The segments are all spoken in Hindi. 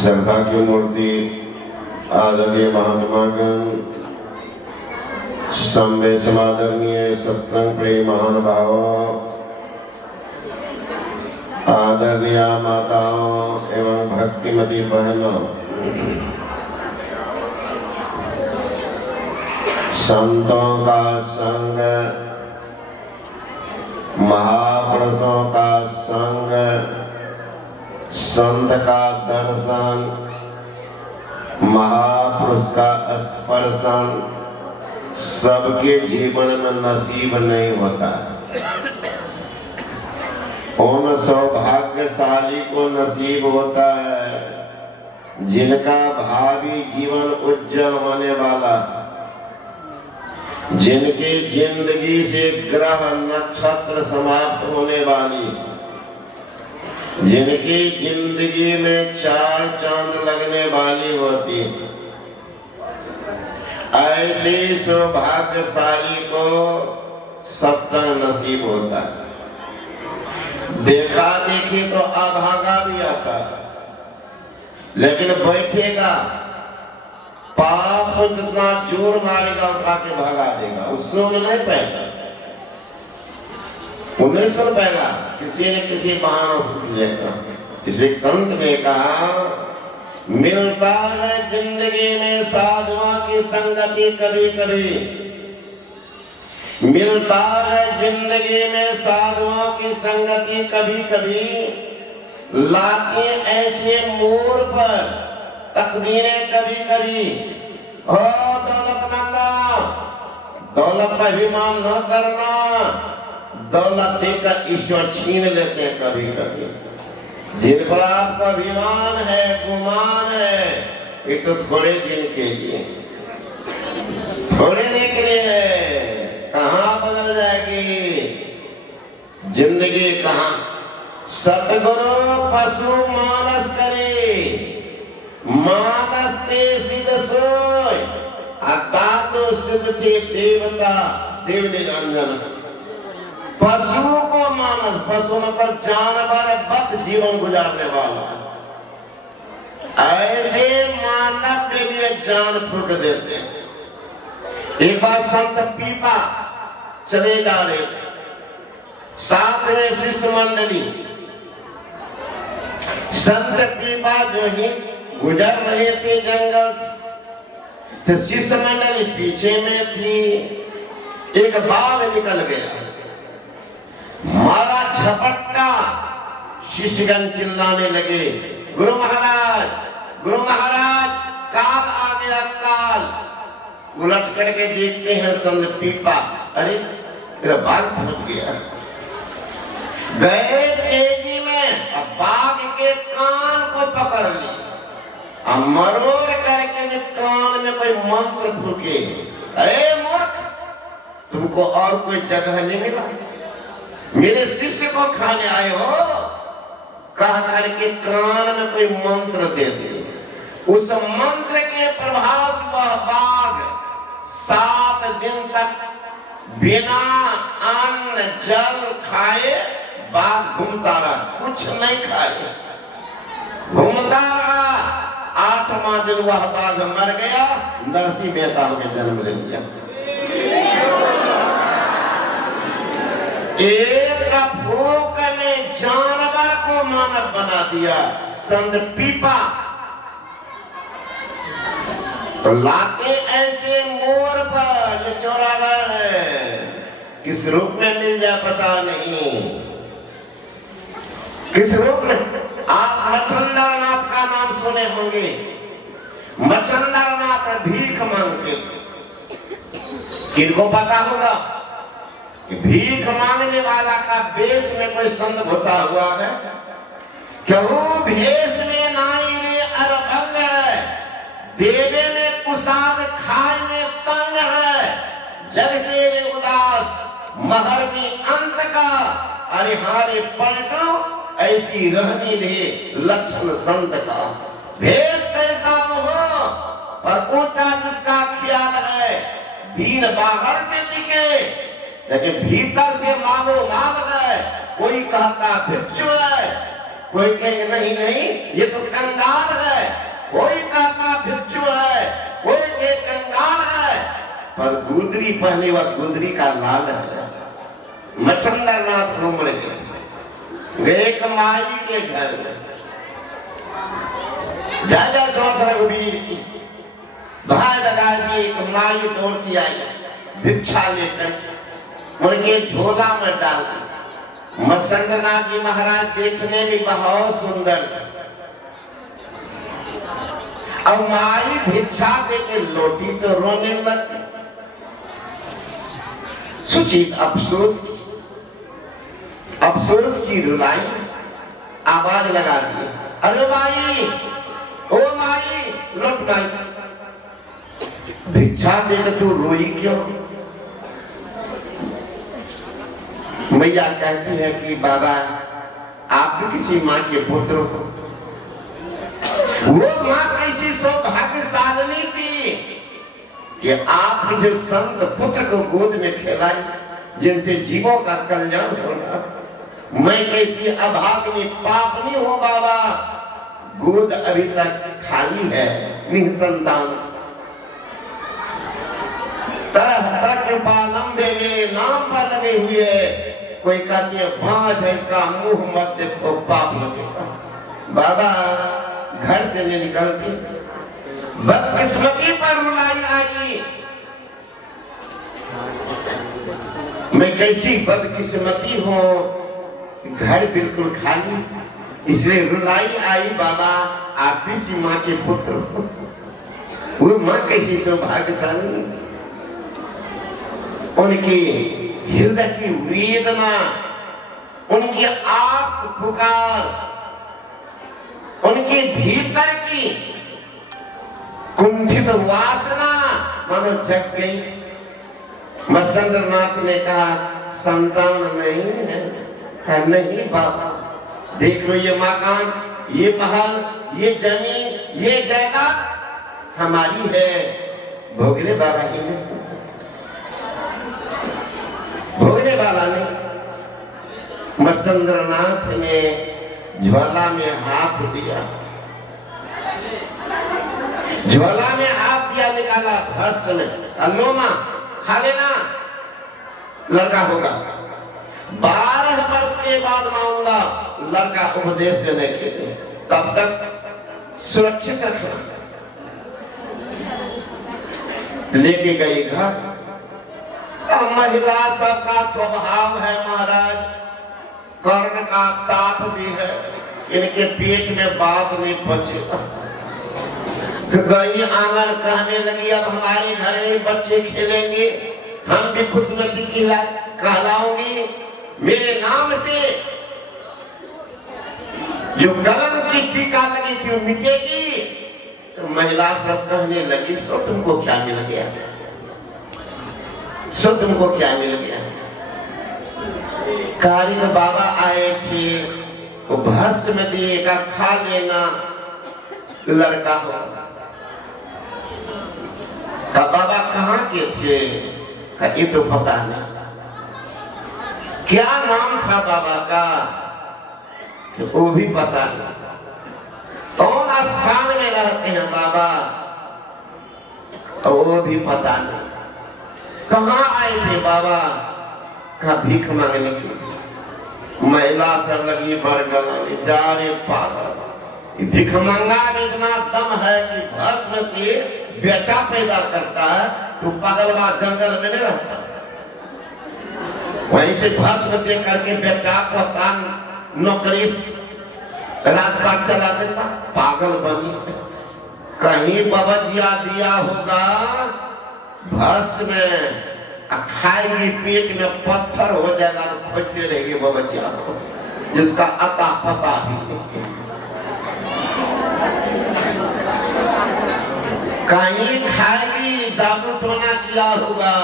श्रद्धा की मूर्ति आदरणीय महानुभागन सम्य समादरणीय सत्संग प्रेम महानुभाव आदरणीय माताओं एवं भक्तिमती बहनों, संतों का संग, महापुरुषों का संग, संत का दर्शन, महापुरुष का स्पर्शन सबके जीवन में नसीब नहीं होता। उन सौभाग्यशाली को नसीब होता है जिनका भावी जीवन उज्जवल होने वाला, जिनकी जिंदगी से ग्रह नक्षत्र समाप्त होने वाली, जिनकी जिंदगी में 4 चांद लगने वाली होती, ऐसे सौभाग्यशाली को सत्संग नसीब होता है। देखा देखी तो अभागा भी आता है, लेकिन बैठेगा पाप जितना जोर मारेगा उठा के भगा देगा, उससे उन्हें नहीं पाएगा, उन्हें सुन पाएगा, किसी न किसी बहाना सुन लेगा। किसी संत ने कहा, मिलता है जिंदगी में साधुओं की संगति कभी कभी, मिलता है जिंदगी में साधुओं की संगति कभी कभी, लाके ऐसे मोड़ पर तकदीरें कभी कभी। ओ दौलतमंदा, दौलत का अभिमान न करना, दौलत देकर ईश्वर छीन लेते हैं कभी कभी। जिन पर आपका अभिमान है, गुमान है, ये तो थोड़े दिन के लिए, थोड़े दिन के लिए है, कहाँ बदल जाएगी जिंदगी, कहाँ। सतगुरु पशु मानस करे, मानस ते सिद्ध सोय, अतातो सिद्ध थे देवता देव निरंजन। पशु को मानस, पशु मतलब जानवर बद जीवन गुजारने वाला, ऐसे मानव में भी एक जान फूंक देते हैं। एक बार संत पीपा चले जा रहे, साथ में शिष्य मंडली। संत पीपा जो ही गुजर रहे थे जंगल, तो शिष्य मंडली पीछे में थी। एक बाघ निकल गया, मारा झपट्टा, शिष्यगण चिल्लाने लगे, गुरु महाराज, गुरु महाराज, काल आ गया काल। उलट करके देखते हैं संत पीपा, अरे तेरा बाघ पहुंच गया। गए तेजी में, अब बाघ के कान को पकड़ ली, अब मरोड़ करके भी कान में कोई मंत्र फूके, अरे मूर्ख, तुमको और कोई जगह नहीं मिला, मेरे शिष्य को खाने आए हो, कह करके कान में कोई मंत्र दे दे। उस मंत्र के प्रभाव से वह बाघ 7 दिन तक बिना अन्न जल खाए बाघ घूमता रहा, कुछ नहीं खाए। घूमता रहा। 8वां दिन वह बाघ मर गया, नरसिंह मेहता ने जन्म ले लिया। एक भूख ने जानवर को मानव बना दिया। संत पीपा तो लाते ऐसे मोर पर, ये चौराहा है, किस रूप में मिल जाए पता नहीं, किस रूप में। आप मच्छंदरनाथ का नाम सुने होंगे। मच्छंदरनाथ भीख मांगते, किनको पता होगा कि भीख मांगने वाला का वेश में कोई संत घुसा हुआ है? क्यों भेष में नाई में अरबंग है, देवे में कुसाद, खाए में तंग है, जग से उदास महर में अंत का, अरे हारे पलटो ऐसी रहनी रहे लक्षण संत का। भेष कैसा हो पर ऊंचा जिसका ख्याल है, दीन बाहर से दिखे लेकिन भीतर से मालो माल है। कोई कहता भिक्षु है, कोई कहे नहीं नहीं ये तो कंगाल है, कोई कहता भिक्षु है, कोई कहे कंगाल है, पर गुदरी पहने हुआ गुदरी का लाल है। मच्छंदरनाथ घूम रहे थे, एक माई के घर में जा चौथ रघुवीर की भाई लगा दी। एक माई दौड़ती आई भिक्षा लेकर, उनके झोला में डाल दी। मत्स्येंद्रनाथ जी महाराज देखने में बहुत सुंदर थे। अब माई भिक्षा देके लौटी तो रोने लगी। सुचित अफसोस की रुलाई, आवाज लगा दी, अरे माई, ओ माई, लौट गई। भिक्षा देकर तू रोई क्यों? मैया कहती है कि बाबा आप भी किसी माँ के पुत्र हो। वो माँ कैसी सौभाग्यशालिनी थी कि आप मुझे संत पुत्र को गोद में खिलाई, जिनसे जीवों का कल्याण होगा। मैं कैसी अभाग्नी पापनी हूँ बाबा, गोद अभी तक खाली है, निसंतान। तरह तरह के बालंबे में नाम पर लगे हुए, कोई कहती है बाज है, इसका मुंह मत देखो पाप लगेगा। बाबा घर से नहीं निकलती, बदकिस्मती पर रुलाई आई। मैं कैसी बदकिस्मती हूँ, घर बिल्कुल खाली, इसलिए रुलाई आई। बाबा आप भी सी माँ के पुत्र हो। वो माँ कैसी सौभाग्यशाली थी। उनकी हृदय की वेदना, उनकी आर्त पुकार, उनके भीतर की कुंठित वासना मानो जग गई। मत्स्येंद्रनाथ ने कहा संतान नहीं है। नहीं बाबा, देख लो ये मकान, ये महल, ये जमीन, ये जायदाद हमारी है, भोगने वाला ही है, भोगने वाला नहीं। मत्स्येंद्रनाथ ने ज्वाला में हाथ दिया, ज्वाला में हाथ दिया, निकाला भस्म, अल्लोमा खा लेना, लड़का होगा। 12 वर्ष के बाद मांगा लड़का उपदेश देने के लिए, तब तक सुरक्षित रखना। लेके गई घर। महिला सबका स्वभाव है महाराज, कर्ण का साथ भी है, इनके पेट में बात नहीं बचेगा। गई आंगन कहने लगी अब हमारे घर में बच्चे खेलेंगे, हम भी खुदमती कहलाऊंगी। मेरे नाम से जो कलम की टीका लगी थी वो मिटेगी। तो महिला सब कहने लगी सो तुमको क्या मिल गया, सो तुमको क्या मिल गया। कारिक बाबा आए थे, वो भस्म दिएगा, खा लेना, लड़का हो। बाबा कहाँ के थे? ये तो पता नहीं। क्या नाम था बाबा का? वो भी पता नहीं। कौन स्थान में रहते हैं बाबा, तो वो भी पता नहीं। कहाँ आए थे बाबा, कहा भीख मांगने के लिए। महिला सब लगी बरगलाने, जा रे पागल, भीख मंगा में इतना दम है कि भस्म से बेटा पैदा करता है, तो पागलवा जंगल में नहीं रहता, वहीं से भस्म दे करके बेटा को नौकरी राजपाट चला देता, पागल बनी। कहीं बबजिया दिया होगा भस्म में, खाएगी पेट में पत्थर हो जाएगा तो खोजते रहेगी बबजिया को, जिसका अता पता भी नहीं। कहीं खाएगी जादू टोना किया होगा,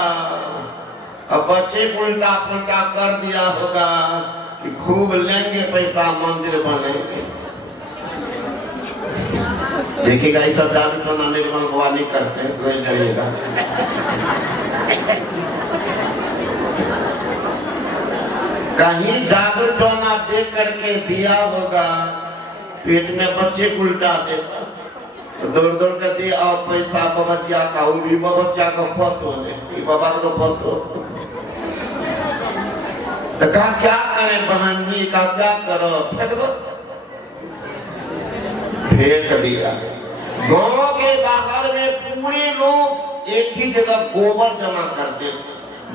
अब बच्चे को उल्टा पुल्टा कर दिया होगा कि खूब लेंगे पैसा मंदिर बनेंगे। देखिएगा ये सब जादू टोना निर्मल बुआ नहीं करते, कोई डरिएगा। कहीं जादू टोना दे करके दिया होगा, पेट में बच्चे को उल्टा देता, तो दौड़ दौड़ कर दिए और पैसा बबजिया का, वो भी बबजिया का फोटो ने, बाबा का तो फोटो। तो कहा क्या करें बहन जी, का क्या करो, फेंक दो। फेंक दिया। गांव के बाहर में पूरे लोग एक ही जगह गोबर जमा करते,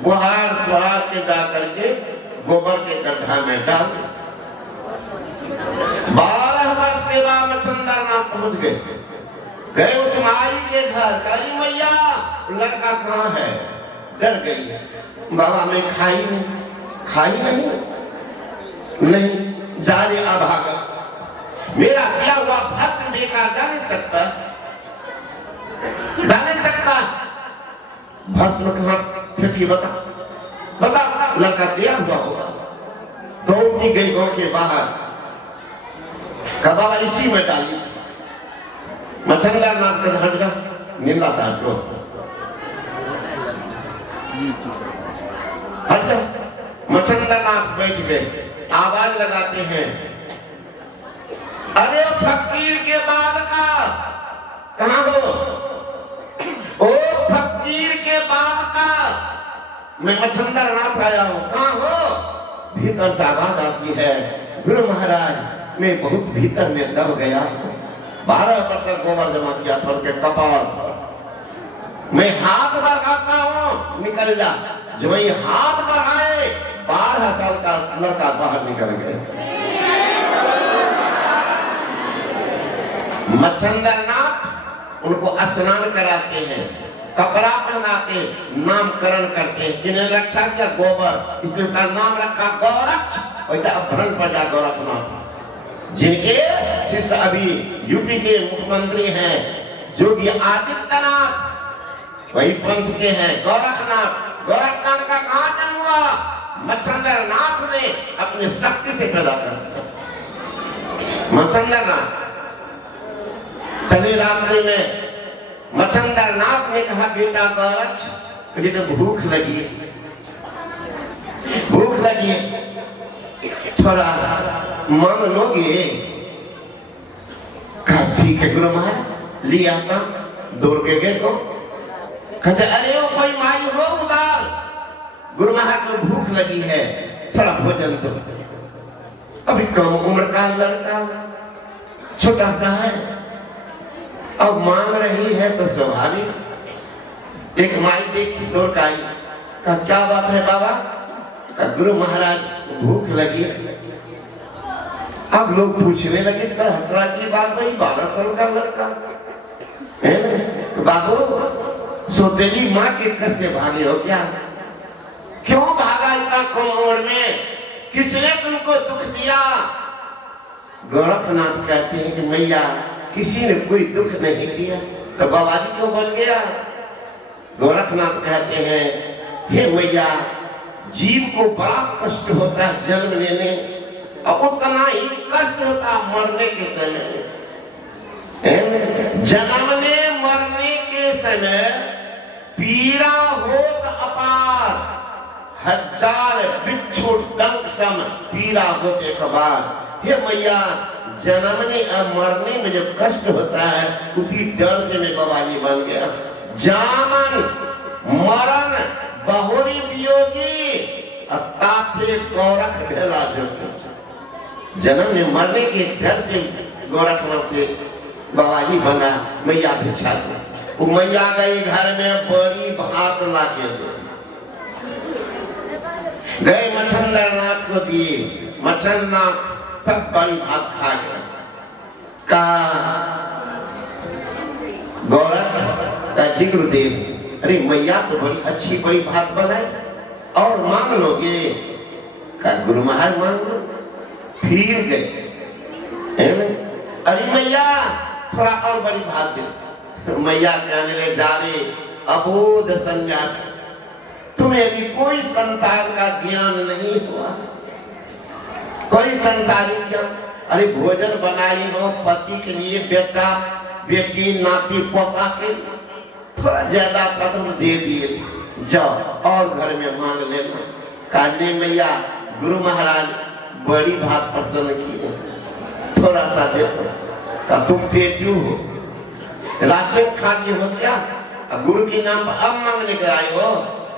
बुहार सुहार के जा करके गोबर के गड्ढा में डाल। 12 वर्ष के बाद मच्छंदर नाथ पहुंच गए उस माई के घर। काली मैया, लड़का कहाँ है? डर गई। बाबा मैं खाई नहीं, नहीं जा रे अभागा, मेरा किया हुआ भक्त बेकार जा नहीं सकता, भस्म कहाँ फेंकी बता, लड़का दिया हुआ होगा। दौड़ती गई गांव के बाहर, कहा बाबा इसी में डाली। मच्छंदर नाथ का हट गया, निंदा था तो हट जा। मच्छंदर नाथ बैठ गए, आवाज लगाते हैं, अरे फकीर के बाद का कहाँ हो? ओ फकीर के बाद का, मैं मच्छंदर नाथ आया हूँ, कहाँ हो? भीतर से आवाज आती है, गुरु महाराज मैं बहुत भीतर में दब गया, 12 वर्ष तक गोबर जमा किया था उनके कपाल पर, मैं हाथ बढ़ाता हूँ, निकल जा। जो वही हाथ बढ़ाए 12 साल का लड़का बाहर निकल गए। मच्छंदर नाथ उनको स्नान कराते हैं, कपड़ा पहनाते, नामकरण करते हैं, जिन्हें रक्षा किया गोबर, इसलिए उसका नाम रखा गौरक्ष। वैसे अपहरण पड़ जा गोरखनाथ, जिनके शिष्य अभी यूपी के मुख्यमंत्री हैं योगी आदित्यनाथ, वही पंथ के हैं गोरखनाथ। गोरखनाथ का कहाँ जन्म हुआ? मच्छंदर नाथ ने अपनी शक्ति से पैदा कर दिया। मच्छंदर नाथ चले रास्ते में, मच्छंदर नाथ ने कहा बेटा गौरक्ष मुझे तो भूख लगी है, थोड़ा मांग लोगे? कहा ठीक है गुरु महाराज, लिया था। दौड़ के गए को कहते अरे ओ कोई माई हो उदार, गुरु महाराज को भूख लगी है, थोड़ा भोजन दो। अभी कम उम्र का लड़का छोटा सा है, अब मांग रही है तो स्वाभाविक। एक माई देखी दौड़ का आई, कहा क्या बात है बाबा? कहा गुरु महाराज भूख लगी है। अब लोग पूछने लगे तरह तरह की बात, भाई 12 साल का लड़का है ना? बाबू सौतेली माँ के घर से भागे हो क्या? क्यों भागा इतना कम उम्र में? किसने तुमको दुख दिया? गोरखनाथ कहते हैं कि मैया किसी ने कोई दुख नहीं दिया, तो बाबा जी क्यों बन गया? गोरखनाथ कहते हैं हे मैया, जीव को बड़ा कष्ट होता है जन्म लेने, और उतना ही कष्ट होता मरने के समय। जन्मने मरने के समय पीड़ा होत अपार, 1000 बिच्छू डंक सम पीड़ा होते कबार। हे मैया जन्मने और मरने में जो कष्ट होता है उसी डर से मैं बवाली बन गया। जामन मरण बहुरी वियोगी ताथे गौरख भेला जो जन्म ने मरने के डर से गोरखनाथ से बवाली बना। मैया भिक्षा दे, वो मैया गई घर में बड़ी भात ला के दे, गए मच्छंदरनाथ को दिए, मच्छंदरनाथ सब बड़ी भात खा गए। कहा गौरख का जिग्रदेव, अरे मैया तो बड़ी अच्छी बड़ी भात बनाए और मांग लोगे? का गुरु महाराज मांग लो। फिर गए, अरे मैया थोड़ा और बड़ी भात दे। मैया कहने लगे जा रे अबोध सन्यासी, तुम्हें अभी कोई संसार का ज्ञान नहीं हुआ, कोई संसारी ज्ञान। अरे भोजन बनाई हो पति के लिए, बेटा बेटी नाती पोता के थोड़ा ज्यादा कदम दे दिए, जाओ और घर में मांग लेना। काले मैया गुरु महाराज बड़ी भात पसंद की, थोड़ा सा दे दो। का तुम पेटू हो, राशन खाली हो क्या? गुरु के नाम पर अब मांगने के आए हो?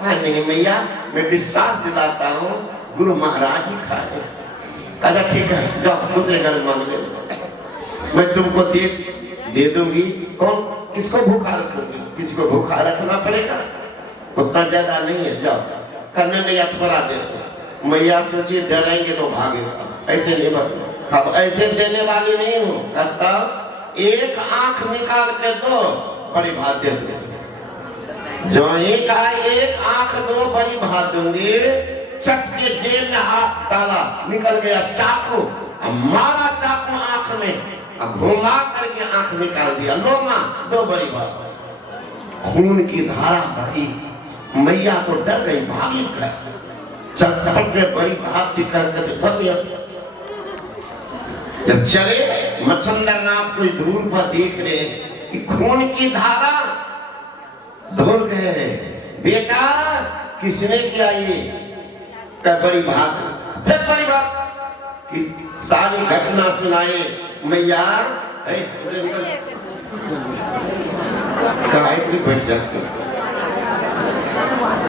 हाँ नहीं मैया, मैं विश्वास दिलाता हूँ गुरु महाराज ही खाए। अच्छा ठीक है, जाओ दूसरे घर मांग ले, मैं तुमको दे दूंगी। कौन किसको भूखा रखूंगी? किसी को भूखा रखना पड़ेगा, उतना ज्यादा नहीं है। जाओ करने मैया थोड़ा दे दो। मैया सोचिए डरेंगे तो भागेगा, ऐसे नहीं बता, अब ऐसे देने वाली नहीं हूँ। कहता एक आंख निकाल के दो, बड़ी भात दे दो। जो ही कहा एक आंख दो बड़ी भात दूंगी, चट के जेब में हाथ डाला, निकल गया चाकू, मारा चाकू आंख में, अब घुमा करके आंख निकाल दिया। लो मां दो बड़ी भात। खून की धारा बही, मैया को डर गई, भागी चट में बड़ी भात निकाल कर भग गया। जब चले मच्छंदरनाथ को दूर पर देख रहे कि खून की धारा, दौड़ गए, बेटा किसने किया ये? बड़ी भात, फिर बड़ी बात कि सारी घटना सुनाए। मैया बैठ जाते